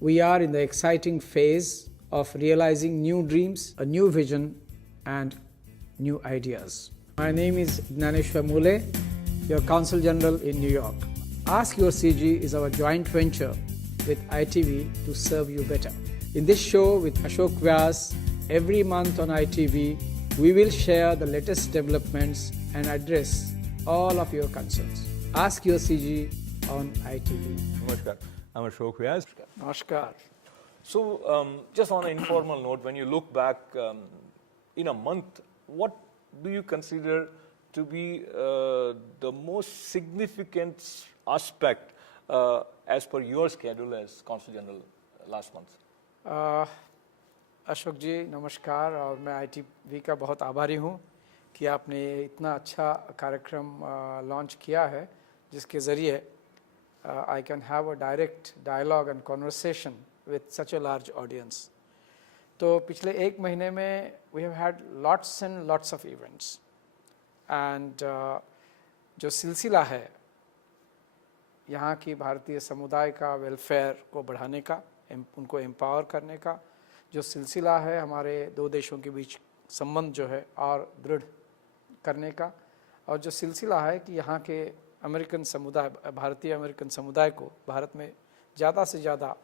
We are in the exciting phase of realizing new dreams, a new vision, and new ideas. My name is Gnaneshwar Mule, your Consul General in New York. Ask Your CG is our joint venture with ITV to serve you better. In this show with Ashok Vyas, every month on ITV, we will share the latest developments and address all of your concerns. Ask Your CG on ITV. Namaskar. I'm Ashok Vyas. Namaskar. So, just on an informal note, when you look back in a month, what do you consider to be the most significant aspect as per your schedule as Consul General last month? Ashok जी नमस्कार और मैं ITV का बहुत आभारी हूँ कि आपने इतना अच्छा कार्यक्रम लॉन्च किया है जिसके ज़रिए I can have a direct dialogue and conversation with such a large audience. तो पिछले एक महीने में we have had lots and lots of events and जो सिलसिला है यहाँ की भारतीय समुदाय का वेलफेयर को बढ़ाने का, उनको एम्पावर करने का, जो सिलसिला है हमारे दो देशों के बीच संबंध जो है और दृढ़ करने का, और जो सिलसिला है कि यहाँ के अमेरिकन समुदाय, भारतीय अमेरिकन समुदाय को भारत में ज़्यादा से ज़्यादा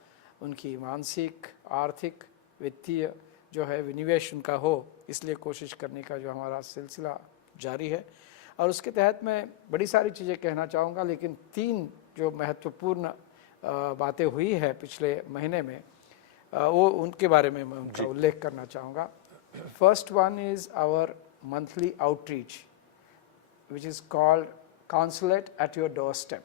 उनकी मानसिक, आर्थिक, वित्तीय जो है विनिवेश उनका हो, इसलिए कोशिश करने का जो हमारा सिलसिला जारी है। और उसके तहत मैं बड़ी सारी चीज़ें कहना चाहूँगा, लेकिन तीन जो महत्वपूर्ण बातें हुई है पिछले महीने में, वो उनके बारे में मैं उनका उल्लेख करना चाहूँगा। First one is our monthly outreach which is called Consulate at your doorstep.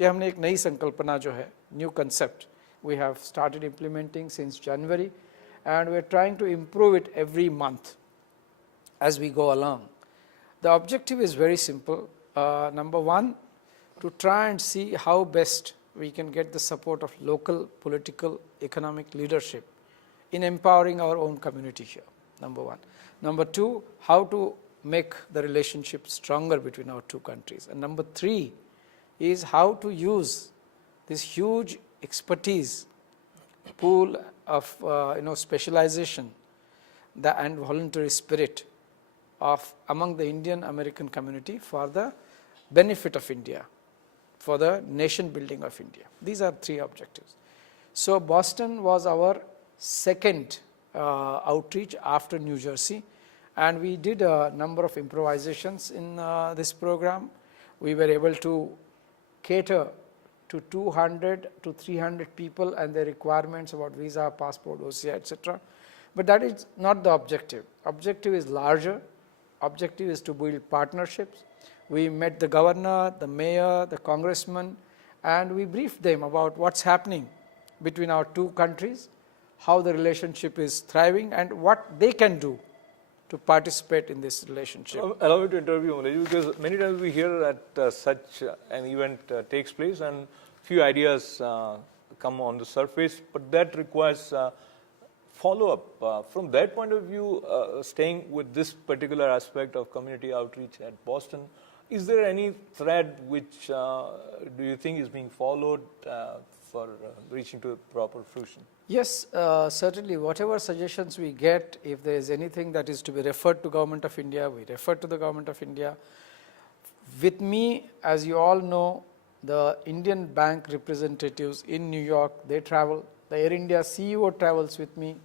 ये हमने एक नई संकल्पना जो है, new concept we have started implementing since January and we are trying to improve it every month as we go along. The objective is very simple. Number one, to try and see how best we can get the support of local political economic leadership in empowering our own community here, number one. Number two, how to make the relationship stronger between our two countries. And number three is how to use this huge expertise pool of specialization and voluntary spirit of among the Indian American community for the benefit of India, for the nation building of India. These are three objectives. So Boston was our second outreach after New Jersey. And we did a number of improvisations in this program. We were able to cater to 200 to 300 people and their requirements about visa, passport, OCI, etc. But that is not the objective. Objective is larger. Objective is to build partnerships. We met the governor, the mayor, the congressman, and we briefed them about what's happening between our two countries, how the relationship is thriving, and what they can do to participate in this relationship. Allow me to interview Mule, because many times we hear that such an event takes place and few ideas come on the surface, but that requires follow-up. From that point of view, staying with this particular aspect of community outreach at Boston, is there any thread which do you think is being followed for reaching to proper fruition? Yes, certainly. Whatever suggestions we get, if there is anything that is to be referred to Government of India, we refer to the Government of India. With me, as you all know, the Indian bank representatives in New York, they travel. The Air India CEO travels with me.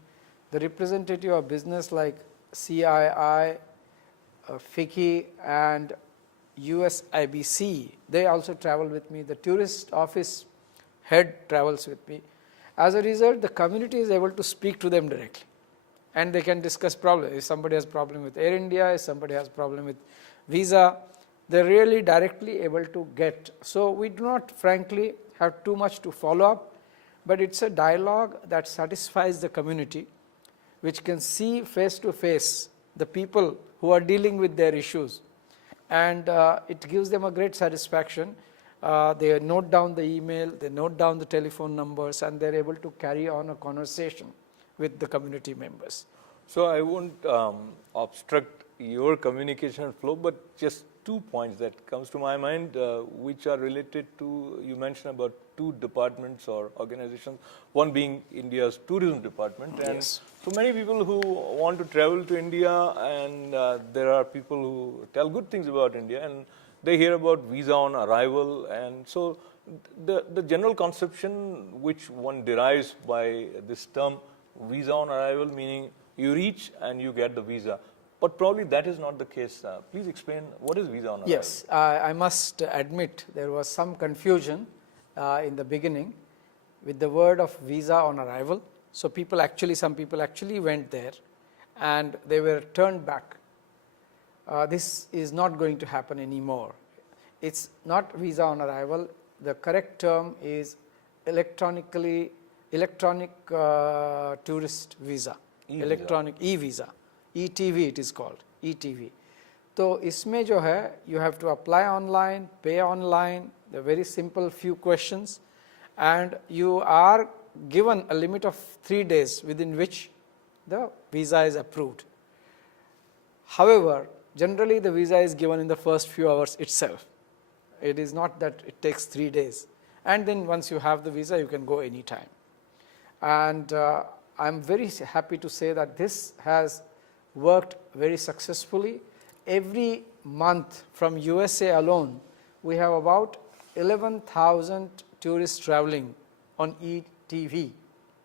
The representative of business like CII, FICCI and USIBC, they also travel with me. The tourist office head travels with me. As a result, the community is able to speak to them directly and they can discuss problems. If somebody has problem with Air India, if somebody has problem with visa, they're really directly able to get. So we do not frankly have too much to follow up, but it's a dialogue that satisfies the community, which can see face to face the people who are dealing with their issues, and it gives them a great satisfaction. They note down the email, they note down the telephone numbers, and they're able to carry on a conversation with the community members. So I won't obstruct your communication flow, but just 2 points that comes to my mind, which are related to, you mentioned about two departments or organizations, one being India's tourism department. And Yes. so many people who want to travel to India, and there are people who tell good things about India, and they hear about visa on arrival. And so the general conception which one derives by this term visa on arrival, meaning you reach and you get the visa. But probably that is not the case. Please explain what is visa on arrival. Yes, I must admit there was some confusion in the beginning with the word of visa on arrival. So some people actually went there and they were turned back. This is not going to happen anymore. It's not visa on arrival. The correct term is electronic tourist visa, electronic e-visa, ETV it is called, ETV. तो इसमें जो है you have to apply online, pay online, the very simple few questions, and you are given a limit of 3 days within which the visa is approved. However, generally the visa is given in the first few hours itself. It is not that it takes 3 days, and then once you have the visa you can go anytime. And I am very happy to say that this has worked very successfully. Every month from USA alone, we have about 11,000 tourists traveling on ETV,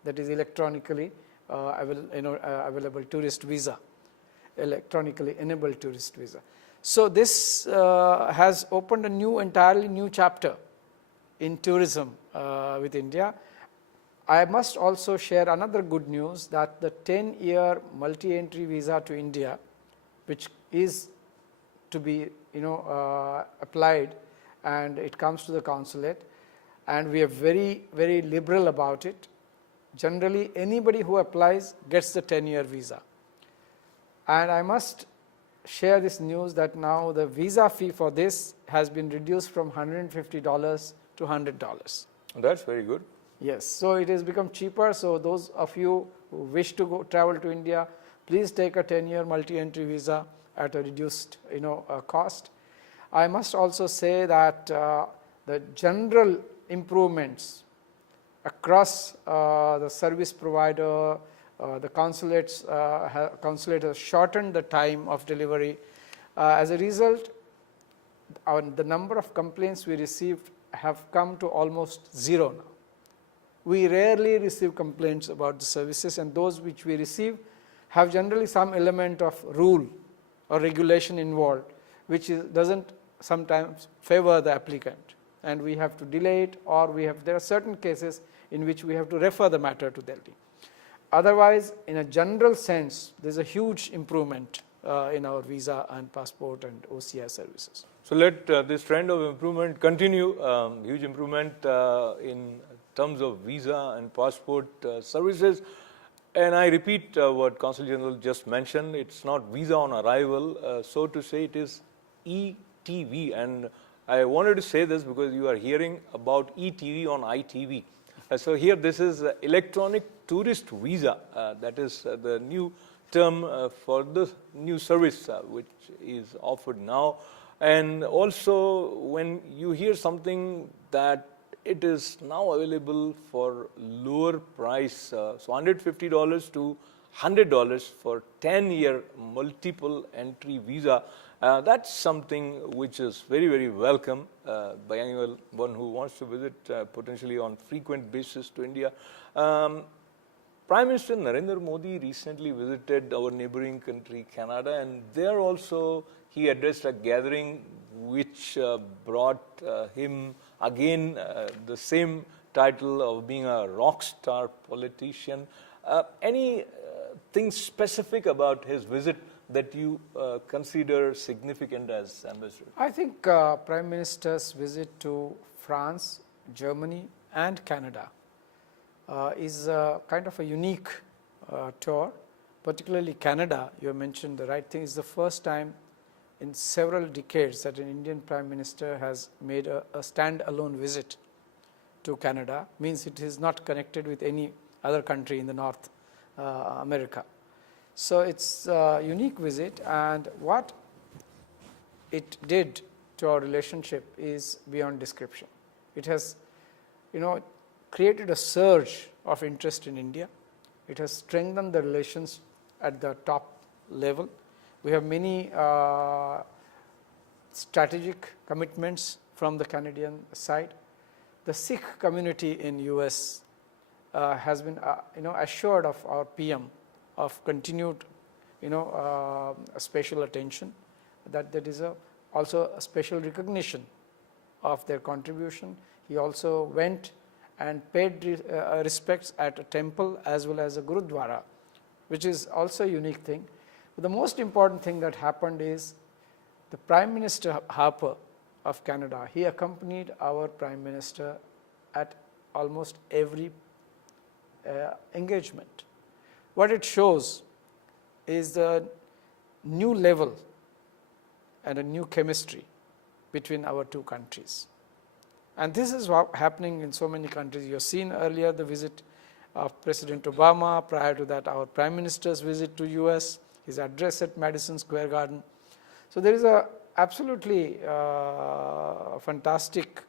that is electronically available tourist visa, electronically enabled tourist visa. So this has opened a entirely new chapter in tourism with India. I must also share another good news that the 10-year multi-entry visa to India, which is to be applied, and it comes to the consulate, and we are very, very liberal about it. Generally, anybody who applies gets the 10-year visa. And I must share this news that now the visa fee for this has been reduced from $150 to $100. That's very good. Yes, so it has become cheaper. So those of you who wish to travel to India, please take a 10-year multi-entry visa at a reduced cost. I must also say that the general improvements across the service provider, the consulate has shortened the time of delivery. As a result, the number of complaints we received have come to almost zero now. We rarely receive complaints about the services, and those which we receive have generally some element of rule or regulation involved, which doesn't sometimes favor the applicant, and we have to delay it, or there are certain cases in which we have to refer the matter to Delhi. Otherwise, in a general sense, there's a huge improvement in our visa and passport and OCI services. So let this trend of improvement continue, huge improvement in terms of visa and passport services. And I repeat what Consul General just mentioned, it's not visa on arrival, so to say, it is ETV. And I wanted to say this because you are hearing about ETV on ITV. So here this is electronic tourist visa, that is the new term for the new service which is offered now. And also when you hear something that it is now available for lower price, so $150 to $100 for 10-year multiple entry visa. That's something which is very, very welcome by anyone who wants to visit potentially on frequent basis to India. Prime Minister Narendra Modi recently visited our neighboring country Canada, and there also he addressed a gathering which brought him again the same title of being a rock star politician. Anything specific about his visit that you consider significant as ambassador? I think Prime Minister's visit to France, Germany and Canada is kind of a unique tour. Particularly Canada, you mentioned the right thing, is the first time in several decades that an Indian Prime Minister has made a stand-alone visit to Canada. Means it is not connected with any other country in the North America. So it's a unique visit, and what it did to our relationship is beyond description. It has created a surge of interest in India. It has strengthened the relations at the top level. We have many strategic commitments from the Canadian side. The Sikh community in US has been assured of our PM of continued special attention, that there is also a special recognition of their contribution. He also went and paid respects at a temple as well as a Gurudwara, which is also a unique thing. But the most important thing that happened is the Prime Minister Harper of Canada, he accompanied our Prime Minister at almost every engagement. What it shows is the new level and a new chemistry between our two countries. And this is what happening in so many countries. You have seen earlier the visit of President Obama, prior to that our Prime Minister's visit to US, his address at Madison Square Garden. So there is a absolutely fantastic,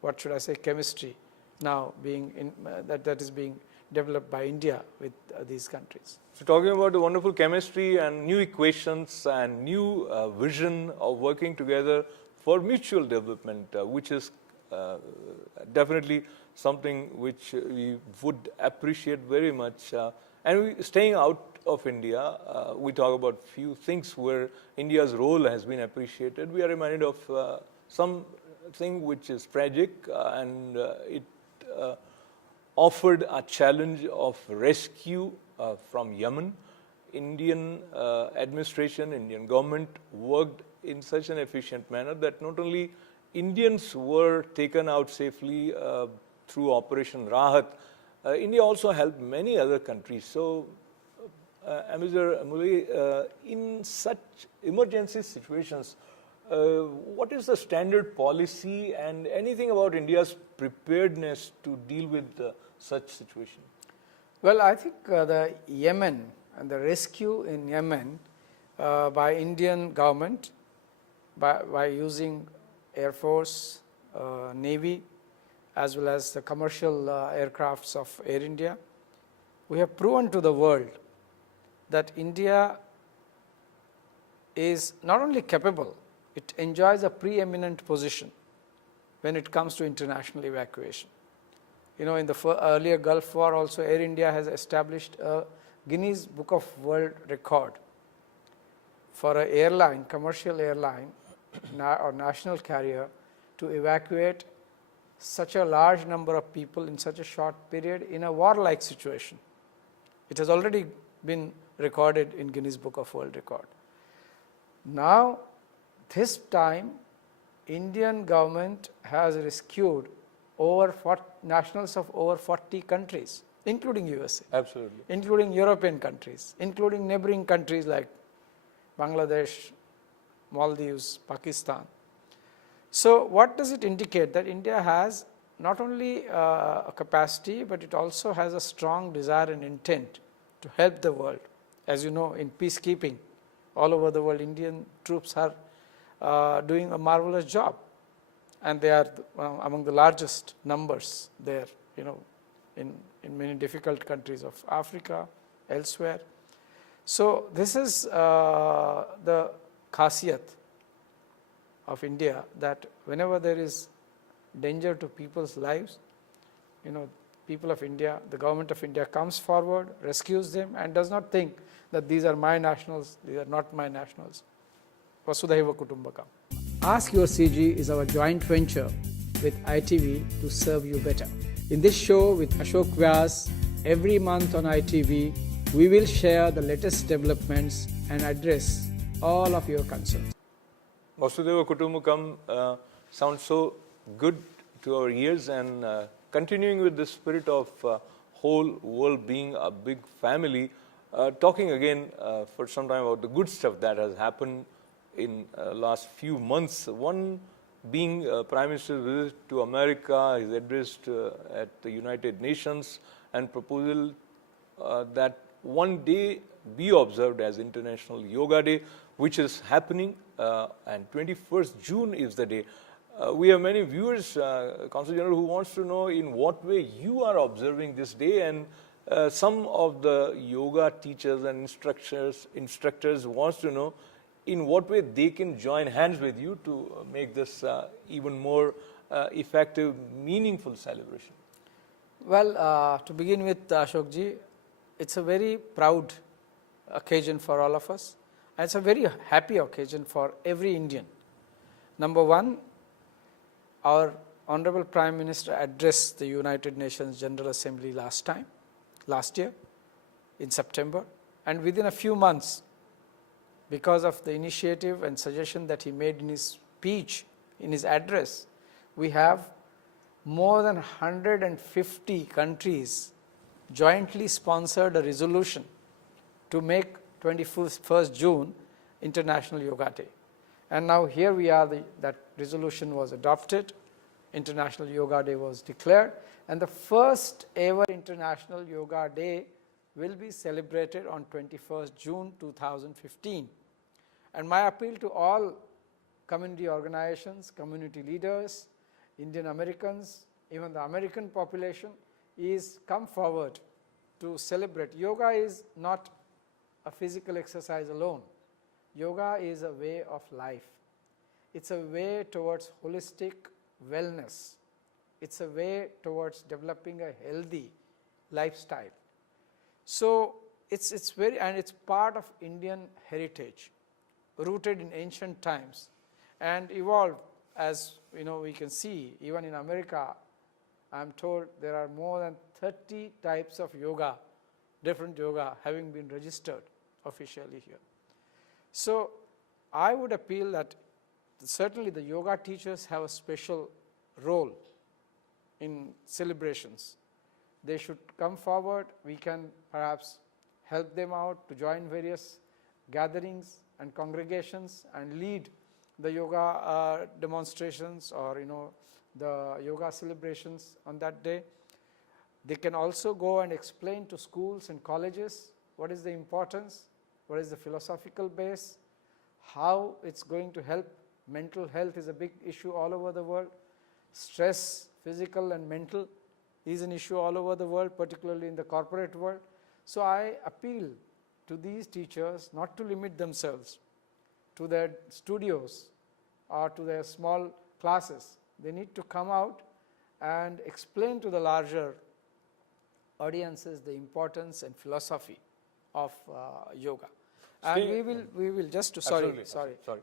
what should I say, chemistry now being that is being developed by India with these countries. So talking about the wonderful chemistry and new equations and new vision of working together for mutual development, which is definitely something which we would appreciate very much. And staying out of India, we talk about few things where India's role has been appreciated. We are reminded of something which is tragic, and it offered a challenge of rescue from Yemen. Indian administration, Indian government worked in such an efficient manner that not only Indians were taken out safely through Operation Rahat, India also helped many other countries. So, Ambassador Muli, in such emergency situations, what is the standard policy and anything about India's preparedness to deal with such situation? Well, I think the Yemen and the rescue in Yemen by Indian government by using Air Force, Navy, as well as the commercial aircrafts of Air India, we have proven to the world that India is not only capable, it enjoys a preeminent position when it comes to international evacuation. In the earlier Gulf War also, Air India has established a Guinness Book of World Record for an airline, commercial airline or national carrier to evacuate such a large number of people in such a short period in a warlike situation. It has already been recorded in Guinness Book of World Record. Now, this time, Indian government has rescued nationals of over 40 countries, including USA. Absolutely. Including European countries, including neighboring countries like Bangladesh, Maldives, Pakistan. So what does it indicate? That India has not only a capacity, but it also has a strong desire and intent to help the world. As you know, in peacekeeping, all over the world, Indian troops are doing a marvelous job. And they are among the largest numbers there, in many difficult countries of Africa, elsewhere. So this is the khasiyat of India, that whenever there is danger to people's lives, people of India, the government of India comes forward, rescues them, and does not think that these are my nationals, these are not my nationals. Vasudhaiva Kutumbakam. Ask Your CG is our joint venture with ITV to serve you better. In this show with Ashok Vyas, every month on ITV, we will share the latest developments and address all of your concerns. Vasudhaiva Kutumbakam sounds so good to our ears, and continuing with the spirit of whole world being a big family, talking again for some time about the good stuff that has happened in last few months. One being Prime Minister's visit to America, his address at the United Nations, and proposal that one day be observed as International Yoga Day, which is happening, and 21st June is the day. we have many viewers, Consul General, who wants to know in what way you are observing this day, and some of the yoga teachers and instructors wants to know in what way they can join hands with you to make this even more effective, meaningful celebration. Well, to begin with, Ashokji, it's a very proud occasion for all of us. And it's a very happy occasion for every Indian. Number one, our Honorable Prime Minister addressed the United Nations General Assembly last year in September, and within a few months, because of the initiative and suggestion that he made in his speech, in his address, we have more than 150 countries jointly sponsored a resolution to make 21st June International Yoga Day. And now here we are, that resolution was adopted, International Yoga Day was declared, and the first ever International Yoga Day will be celebrated on 21st June 2015. And my appeal to all community organizations, community leaders, Indian Americans, even the American population is come forward to celebrate. Yoga is not a physical exercise alone. Yoga is a way of life. It's a way towards holistic wellness. It's a way towards developing a healthy lifestyle. So it's very, and it's part of Indian heritage, rooted in ancient times and evolved. As we can see, even in America, I'm told there are more than 30 types of yoga, different yoga, having been registered officially here. So I would appeal that certainly the yoga teachers have a special role in celebrations. They should come forward. We can perhaps help them out to join various gatherings and congregations and lead the yoga demonstrations or the yoga celebrations on that day. They can also go and explain to schools and colleges what is the importance, what is the philosophical base, how it's going to help. Mental health is a big issue all over the world. Stress, physical and mental, is an issue all over the world, particularly in the corporate world. So I appeal to these teachers not to limit themselves to their studios or to their small classes. They need to come out and explain to the larger audiences the importance and philosophy of yoga. And we will just to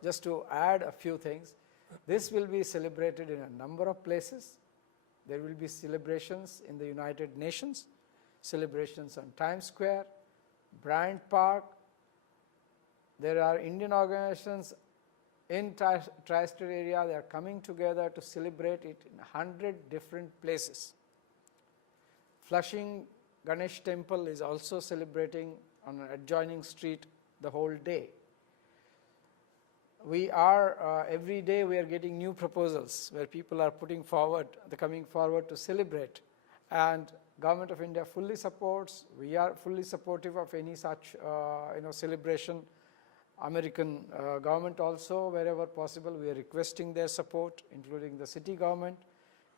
just to add a few things. This will be celebrated in a number of places. There will be celebrations in the United Nations, celebrations on Times Square, Bryant Park. There are Indian organizations in tri-state area. They are coming together to celebrate it in 100 different places. Flushing Ganesh Temple is also celebrating on an adjoining street the whole day. We are, every day we are getting new proposals where people are coming forward to celebrate, and Government of India fully supports. We are fully supportive of any such celebration. American government also, wherever possible, we are requesting their support, including the city government.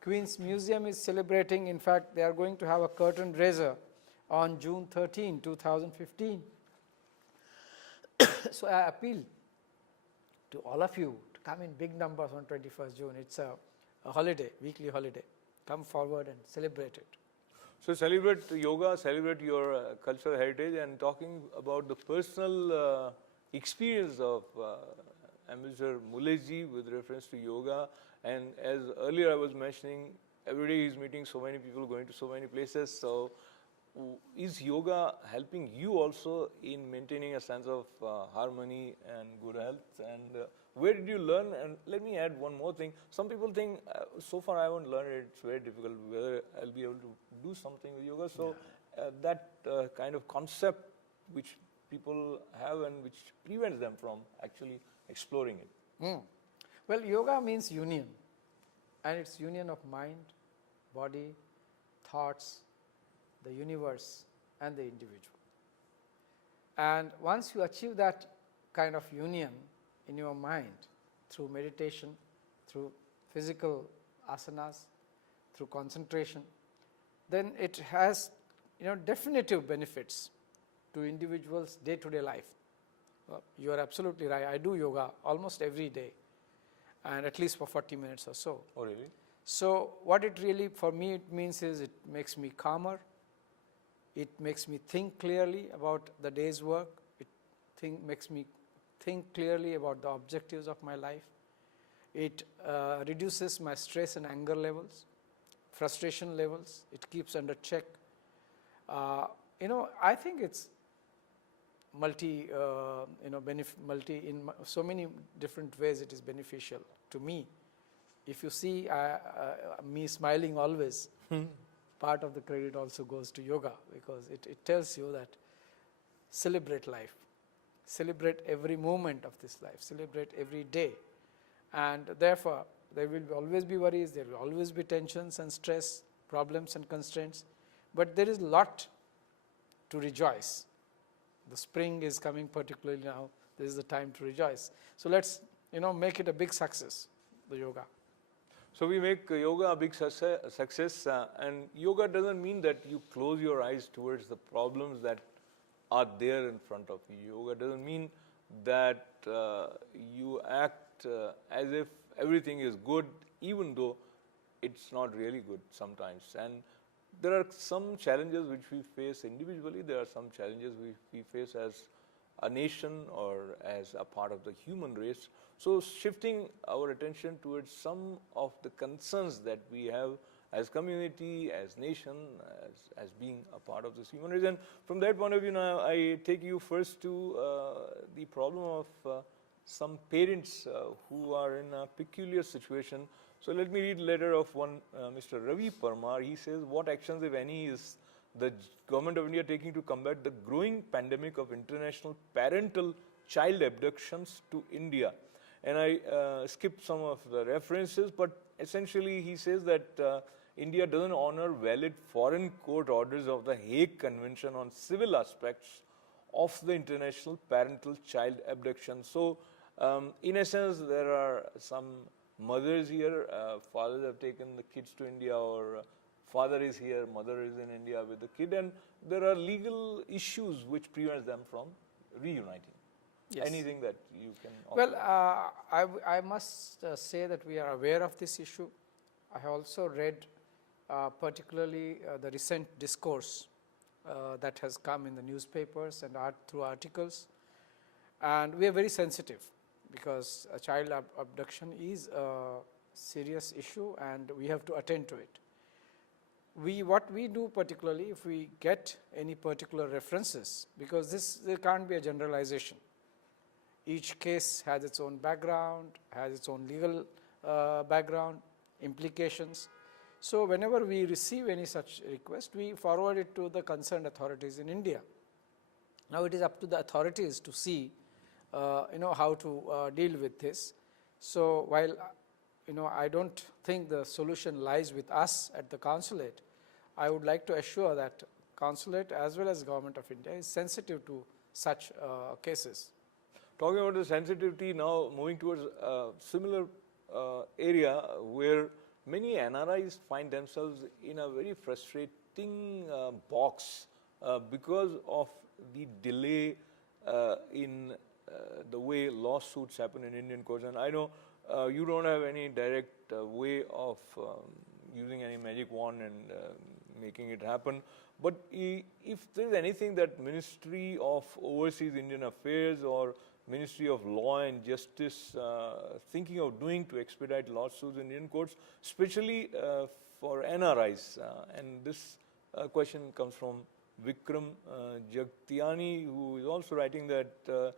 Queen's Museum is celebrating. In fact, they are going to have a curtain raiser on June 13, 2015. So I appeal to all of you to come in big numbers on 21st June. It's a holiday, weekly holiday. Come forward and celebrate it. So celebrate yoga, celebrate your cultural heritage, and talking about the personal experience of Ambassador Muleji with reference to yoga. And as earlier I was mentioning, every day he's meeting so many people, going to so many places. So is yoga helping you also in maintaining a sense of harmony and good health? And where did you learn? And let me add one more thing. Some people think, so far I haven't learned it, it's very difficult, whether I'll be able to do something with yoga. So that kind of concept which people have and which prevents them from actually exploring it. Well, yoga means union, and it's union of mind, body, thoughts, the universe and the individual. And once you achieve that kind of union in your mind through meditation, through physical asanas, through concentration, then it has definitive benefits to individuals' day-to-day life. You are absolutely right. I do yoga almost every day, and at least for 40 minutes or so. Oh, really? So what it really, for me, it means is it makes me calmer. It makes me think clearly about the day's work. It makes me think clearly about the objectives of my life. It reduces my stress and anger levels, frustration levels. It keeps under check. I think it's multi in so many different ways. It is beneficial to me. If you see me smiling always, part of the credit also goes to yoga, because it tells you that celebrate life, celebrate every moment of this life, celebrate every day, and therefore there will always be worries, there will always be tensions and stress, problems and constraints, but there is a lot to rejoice. The spring is coming particularly now. This is the time to rejoice. So let's make it a big success, the yoga. So we make yoga a big success, and yoga doesn't mean that you close your eyes towards the problems that are there in front of you. Yoga doesn't mean that you act as if everything is good, even though it's not really good sometimes. And there are some challenges which we face individually. There are some challenges we face as a nation or as a part of the human race. So shifting our attention towards some of the concerns that we have as community, as nation, as being a part of this human race. And from that point of view, now I take you first to the problem of some parents who are in a peculiar situation. So let me read a letter of one Mr. Ravi Parmar. He says, what actions, if any, is the government of India taking to combat the growing pandemic of international parental child abductions to India? And I skipped some of the references, but essentially he says that India doesn't honor valid foreign court orders of the Hague Convention on civil aspects of the international parental child abduction. So in essence, there are some mothers here, fathers have taken the kids to India, or father is here, mother is in India with the kid, and there are legal issues which prevents them from reuniting. Yes. Anything that you can offer? Well, I must say that we are aware of this issue. I have also read particularly the recent discourse that has come in the newspapers and through articles, and we are very sensitive, because a child abduction is a serious issue and we have to attend to it. What we do particularly, if we get any particular references, because there can't be a generalization. Each case has its own background, has its own legal background, implications. So whenever we receive any such request, we forward it to the concerned authorities in India. Now it is up to the authorities to see how to deal with this. So while I don't think the solution lies with us at the consulate, I would like to assure that consulate as well as Government of India is sensitive to such cases. Talking about the sensitivity, now moving towards a similar area where many NRIs find themselves in a very frustrating box because of the delay in the way lawsuits happen in Indian courts. And I know you don't have any direct way of using any magic wand and making it happen, but if there is anything that Ministry of Overseas Indian Affairs or Ministry of Law and Justice thinking of doing to expedite lawsuits in Indian courts, especially for NRIs, and this question comes from Vikram Jagtiani, who is also writing that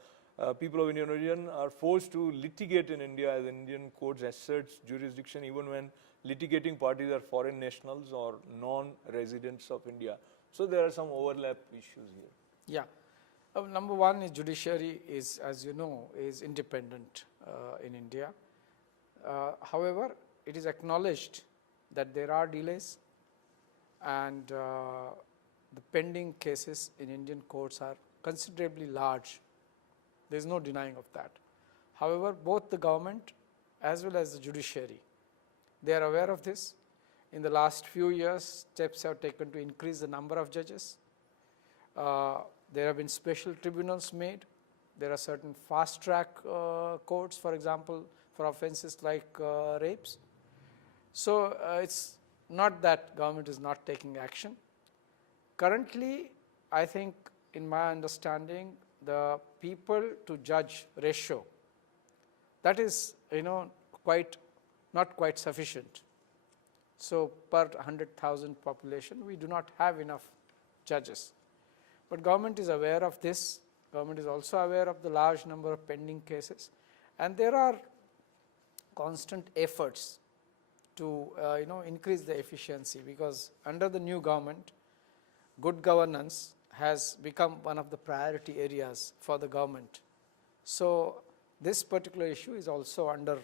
people of Indian origin are forced to litigate in India as Indian courts assert jurisdiction even when litigating parties are foreign nationals or non-residents of India. So there are some overlap issues here. Yeah. Number one is judiciary is, as you know, is independent in India. However, it is acknowledged that there are delays, and the pending cases in Indian courts are considerably large. There is no denying of that. However, both the government as well as the judiciary They are aware of this. In the last few years, steps have taken to increase the number of judges. There have been special tribunals made. There are certain fast-track courts, for example, for offenses like rapes. So it's not that government is not taking action. Currently, I think, in my understanding, the people to judge ratio, that is, not quite sufficient. So per 100,000 population, we do not have enough judges. But government is aware of this. Government is also aware of the large number of pending cases, and there are constant efforts to increase the efficiency, because under the new government, good governance has become one of the priority areas for the government. So this particular issue is also under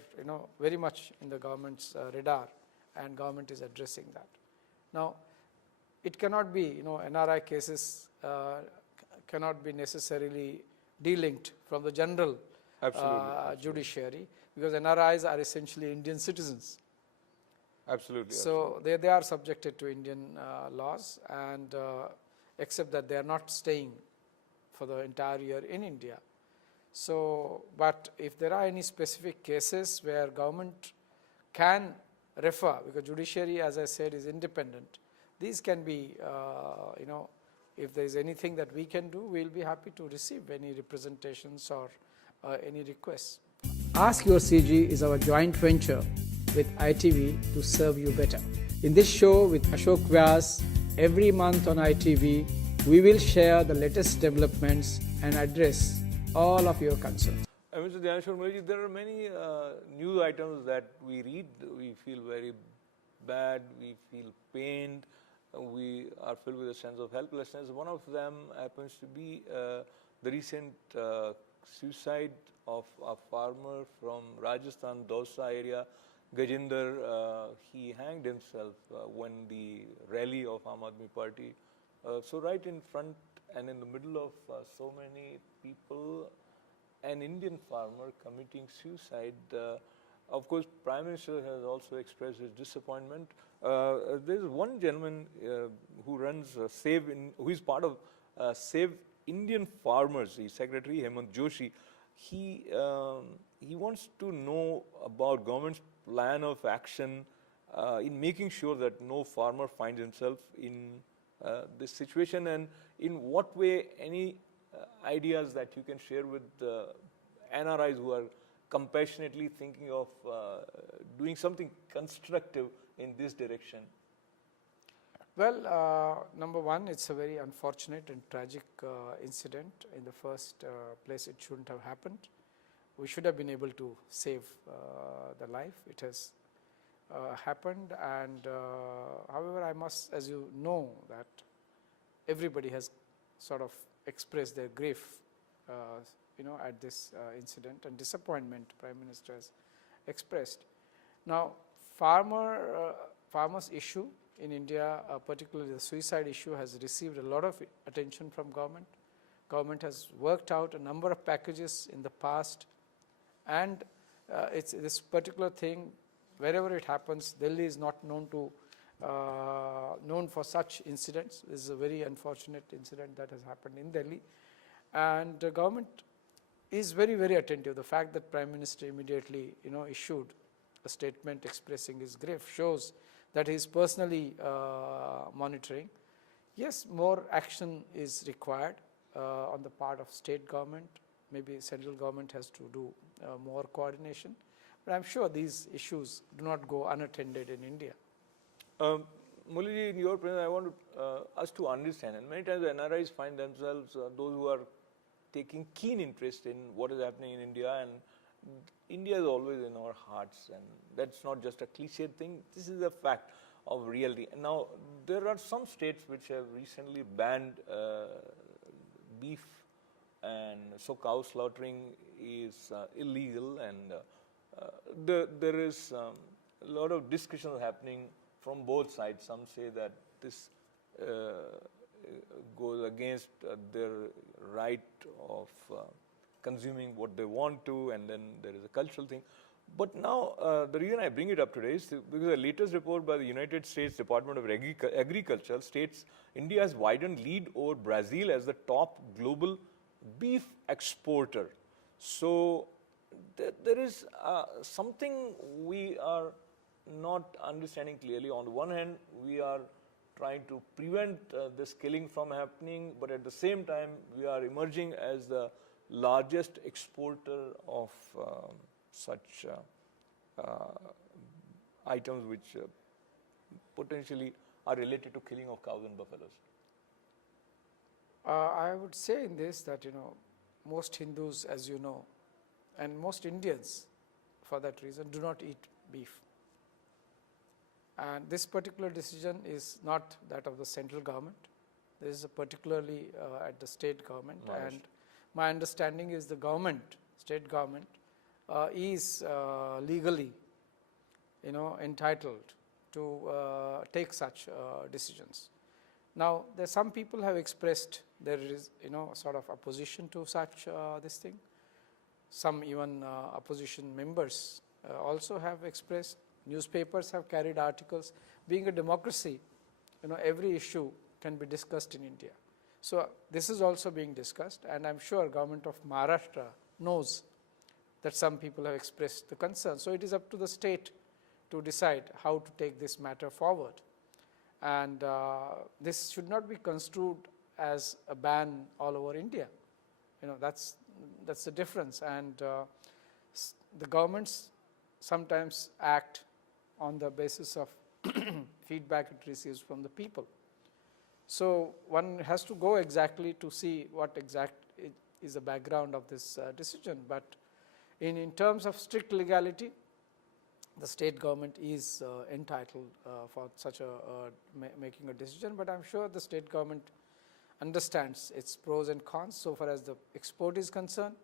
very much in the government's radar, and government is addressing that. Now, it cannot be NRI cases cannot be necessarily delinked from the general judiciary, because NRIs are essentially Indian citizens. Absolutely. So they are subjected to Indian laws, and except that they are not staying for the entire year in India. So, but if there are any specific cases where government can refer, because judiciary, as I said, is independent, these can be, if there is anything that we can do, we will be happy to receive any representations or any requests. Ask Your CG is our joint venture with ITV to serve you better. In this show with Ashok Vyas, every month on ITV, we will share the latest developments and address all of your concerns. Mr. Dhaneshwar Mulaji, there are many news items that we read. We feel very bad, we feel pained, we are filled with a sense of helplessness. One of them happens to be the recent suicide of a farmer from Rajasthan, Dausa area, Gajinder. He hanged himself when the rally of Aam Aadmi Party. So right in front and in the middle of so many people, an Indian farmer committing suicide. Of course, Prime Minister has also expressed his disappointment. There is one gentleman who runs who is part of Save Indian Farmers, the Secretary Hemant Joshi. He wants to know about government's plan of action in making sure that no farmer finds himself in this situation, and in what way any ideas that you can share with NRIs who are compassionately thinking of doing something constructive in this direction. Well, number one, it's a very unfortunate and tragic incident. In the first place, it shouldn't have happened. We should have been able to save the life. It has happened, and however, I must, as you know, that everybody has sort of expressed their grief, at this incident, and disappointment Prime Minister has expressed. Now, farmers' issue in India, particularly the suicide issue, has received a lot of attention from government. Government has worked out a number of packages in the past, and it's this particular thing, wherever it happens, Delhi is not known for such incidents. This is a very unfortunate incident that has happened in Delhi, and the government is very, very attentive. The fact that Prime Minister immediately issued a statement expressing his grief shows that he is personally monitoring. Yes, more action is required on the part of state government. Maybe central government has to do more coordination. But I'm sure these issues do not go unattended in India. Mulaji, in your presence, I want us to understand, and many times the NRIs find themselves, those who are taking keen interest in what is happening in India, and India is always in our hearts, and that's not just a cliched thing, this is a fact of reality. Now, there are some states which have recently banned beef, and so cow slaughtering is illegal, and there is a lot of discussion happening from both sides. Some say that this goes against their right of consuming what they want to, and then there is a cultural thing. But now, the reason I bring it up today is because the latest report by the United States Department of Agriculture states India has widened lead over Brazil as the top global beef exporter. So there is something we are not understanding clearly. On the one hand, we are trying to prevent this killing from happening, but at the same time, we are emerging as the largest exporter of such items which potentially are related to killing of cows and buffaloes. I would say in this that, most Hindus, as you know, and most Indians, for that reason, do not eat beef. And this particular decision is not that of the central government. This is particularly at the state government. Nice. And my understanding is the government, state government, is legally, entitled to take such decisions. Now, some people have expressed there is, sort of opposition to such this thing. Some even opposition members also have expressed. Newspapers have carried articles. Being a democracy, every issue can be discussed in India. So this is also being discussed, and I'm sure government of Maharashtra knows that some people have expressed the concern. So it is up to the state to decide how to take this matter forward. And this should not be construed as a ban all over India. That's the difference. And the governments sometimes act on the basis of feedback it receives from the people. So one has to go exactly to see what is the background of this decision. But in terms of strict legality, the state government is entitled for such making a decision. But I'm sure the state government understands its pros and cons so far as the export is concerned.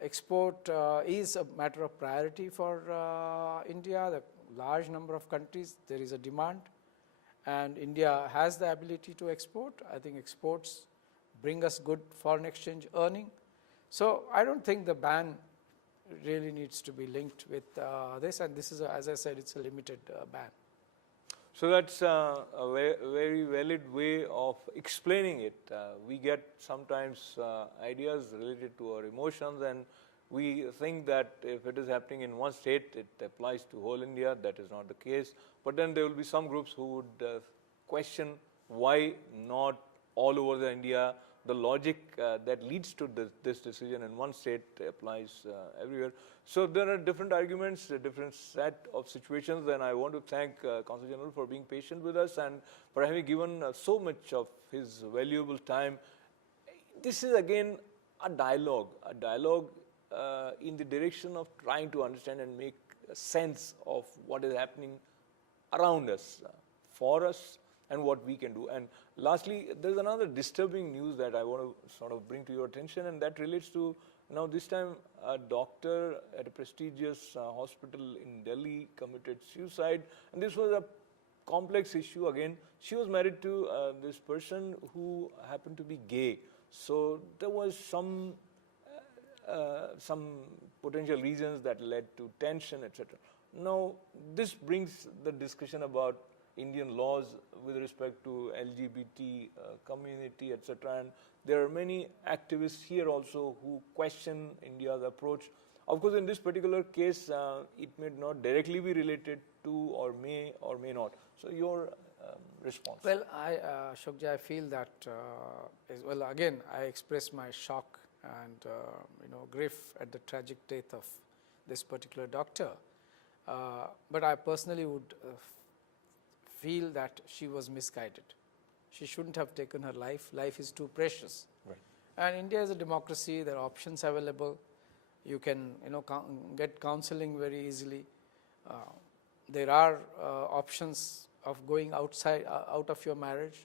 Export is a matter of priority for India. The large number of countries, there is a demand, and India has the ability to export. I think exports bring us good foreign exchange earning. So I don't think the ban really needs to be linked with this, and this is, as I said, it's a limited ban. So that's a very valid way of explaining it. We get sometimes ideas related to our emotions, and we think that if it is happening in one state, it applies to whole India. That is not the case. But then there will be some groups who would question why not all over the India. The logic that leads to this decision in one state applies everywhere. So there are different arguments, a different set of situations, and I want to thank Consul General for being patient with us and for having given so much of his valuable time. This is again a dialogue in the direction of trying to understand and make sense of what is happening around us, for us, and what we can do. And lastly, there's another disturbing news that I want to sort of bring to your attention, and that relates to, now this time, a doctor at a prestigious hospital in Delhi committed suicide. And this was a complex issue again. She was married to this person who happened to be gay. So there was some potential reasons that led to tension, etc. Now, this brings the discussion about Indian laws with respect to LGBT community, etc. And there are many activists here also who question India's approach. Of course, in this particular case, it may not directly be related to or may not. So your response? Well, Ashokji, I feel that, well, again, I express my shock and grief at the tragic death of this particular doctor. But I personally would feel that she was misguided. She shouldn't have taken her life. Life is too precious. Right. And India is a democracy. There are options available. You can get counseling very easily. There are options of going out of your marriage.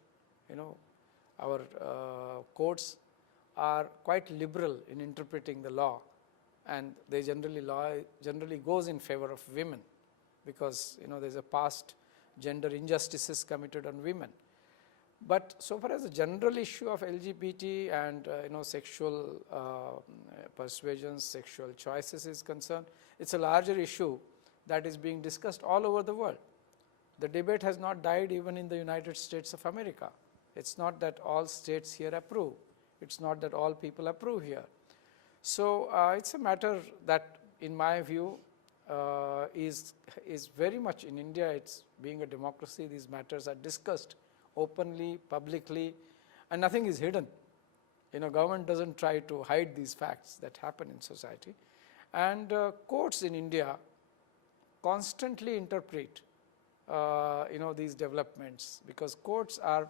Our courts are quite liberal in interpreting the law, and law generally goes in favor of women, because there's a past gender injustices committed on women. But so far as the general issue of LGBT and sexual persuasions, sexual choices is concerned, it's a larger issue that is being discussed all over the world. The debate has not died even in the United States of America. It's not that all states here approve. It's not that all people approve here. So it's a matter that, in my view, is very much in India. It's being a democracy. These matters are discussed openly, publicly, and nothing is hidden. Government doesn't try to hide these facts that happen in society. And courts in India constantly interpret these developments, because courts are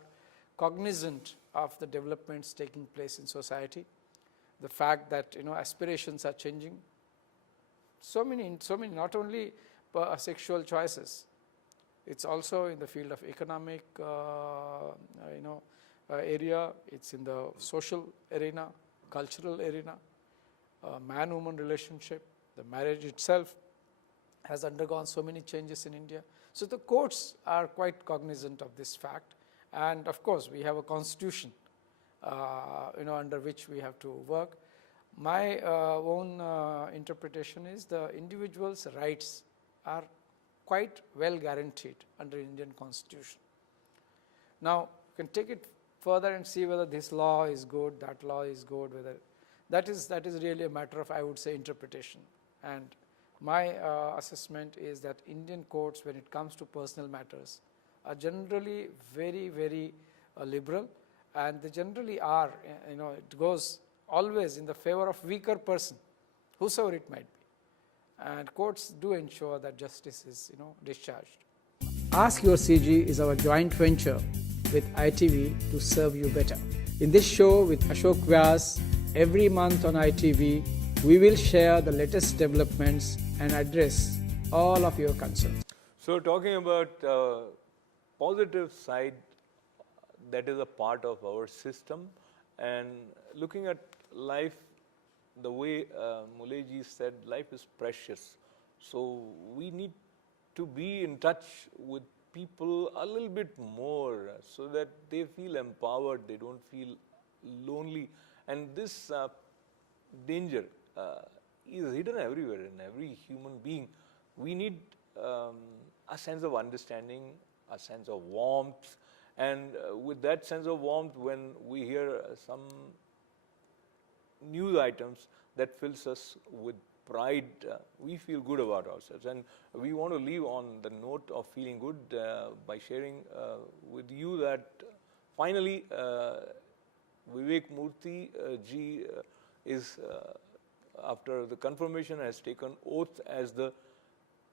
cognizant of the developments taking place in society, the fact that aspirations are changing. So many, not only sexual choices, it's also in the field of economic area, it's in the social arena, cultural arena, man-woman relationship, the marriage itself has undergone so many changes in India. So the courts are quite cognizant of this fact, and of course we have a constitution under which we have to work. My own interpretation is the individual's rights are quite well guaranteed under Indian constitution. Now you can take it further and see whether this law is good, that law is good, whether that is really a matter of, I would say, interpretation. And my assessment is that Indian courts, when it comes to personal matters, are generally very, very liberal, and they generally are, it goes always in the favor of weaker person, whosoever it might be. And courts do ensure that justice is, discharged. Ask Your CG is our joint venture with ITV to serve you better. In this show with Ashok Vyas, every month on ITV, we will share the latest developments and address all of your concerns. So talking about positive side, that is a part of our system, and looking at life the way Muleji said, life is precious. So we need to be in touch with people a little bit more so that they feel empowered, they don't feel lonely. And this danger is hidden everywhere in every human being. We need a sense of understanding, a sense of warmth, and with that sense of warmth, when we hear some news items that fills us with pride, we feel good about ourselves, and we want to leave on the note of feeling good by sharing with you that finally Vivek Murthy ji is after the confirmation has taken oath as the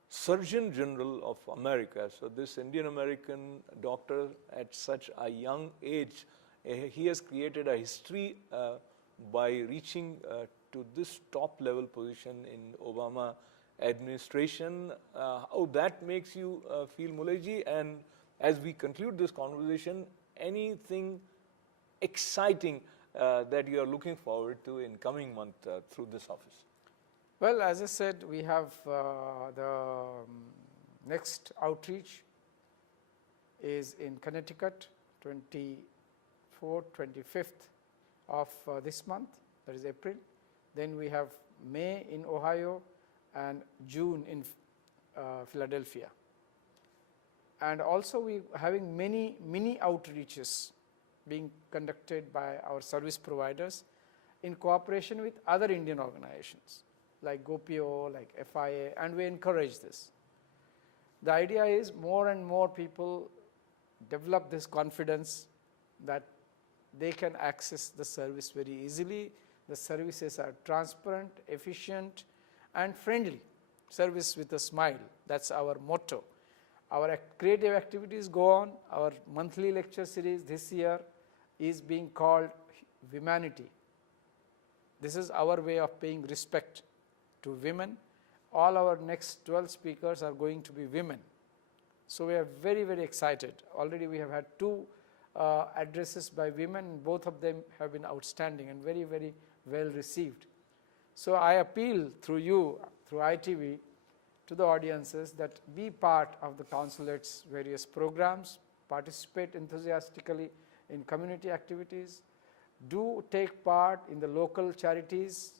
Surgeon General of America. So this Indian American doctor at such a young age, he has created a history by reaching to this top level position in Obama administration. How that makes you feel, Muleji? And as we conclude this conversation, anything exciting that you are looking forward to in coming month through this office? Well, as I said, we have the next outreach is in Connecticut, 24th, 25th of this month, that is April. Then we have May in Ohio and June in Philadelphia. And also we having many mini outreaches being conducted by our service providers in cooperation with other Indian organizations like GoPO, like FIA, and we encourage this. The idea is more and more people develop this confidence that they can access the service very easily. The services are transparent, efficient, and friendly. Service with a smile, that's our motto. Our creative activities go on. Our monthly lecture series this year is being called Humanity. This is our way of paying respect to women. All our next 12 speakers are going to be women. So we are very, very excited. Already we have had 2 addresses by women. Both of them have been outstanding and very, very well received. So I appeal through you, through ITV, to the audiences that be part of the consulate's various programs, participate enthusiastically in community activities. Do take part in the local charities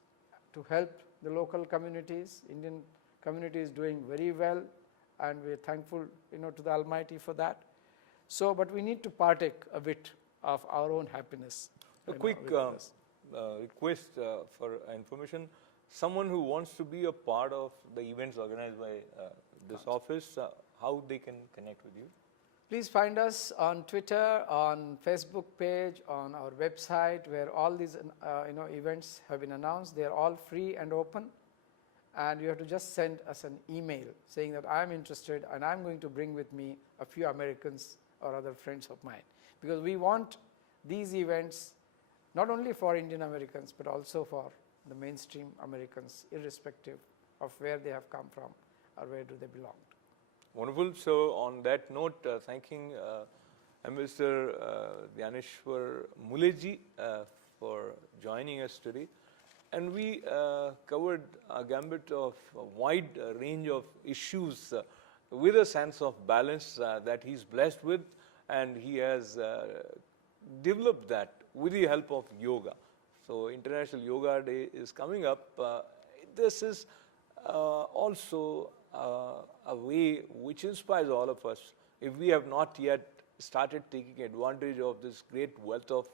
to help the local communities. Indian community is doing very well, and we are thankful, to the Almighty for that. So, but we need to partake a bit of our own happiness. A quick request for information. Someone who wants to be a part of the events organized by this office, how they can connect with you? Please find us on Twitter, on Facebook page, on our website, where all these events have been announced. They are all free and open, and you have to just send us an email saying that I am interested and I am going to bring with me a few Americans or other friends of mine, because we want these events not only for Indian Americans but also for the mainstream Americans, irrespective of where they have come from or where do they belong to. Wonderful. So on that note, thanking Mr. Dhyaneshwar Muleji for joining us today. And we covered a gambit of a wide range of issues with a sense of balance that he's blessed with, and he has developed that with the help of yoga. So International Yoga Day is coming up. This is also a way which inspires all of us. If we have not yet started taking advantage of this great wealth of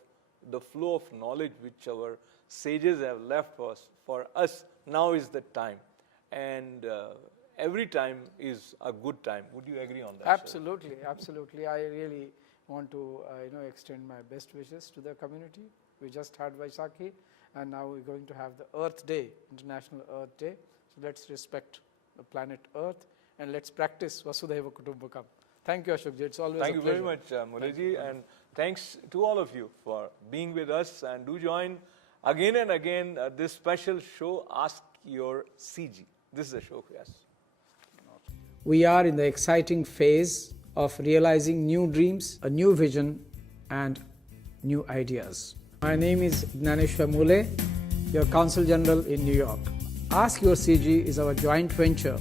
the flow of knowledge which our sages have left for us, now is the time. And every time is a good time. Would you agree on that? Absolutely, sir? Absolutely. I really want to extend my best wishes to the community. We just had Vaisakhi, and now we're going to have the Earth Day, International Earth Day. So let's respect the planet Earth, and let's practice Vasudhaiva Kutumbakam. Thank you, Ashokji. It's always Thank a you pleasure. very much, Muleji, and thanks to all of you for being with us. And do join again and again this special show, Ask Your CG. This is Ashok, yes. We are in the exciting phase of realizing new dreams, a new vision, and new ideas. My name is Dhyaneshwar Mule, your Consul General in New York. Ask Your CG is our joint venture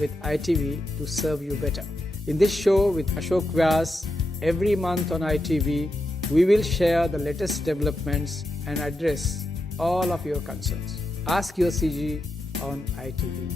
with ITV to serve you better. In this show with Ashok Vyas, every month on ITV, we will share the latest developments and address all of your concerns. Ask Your CG on ITV.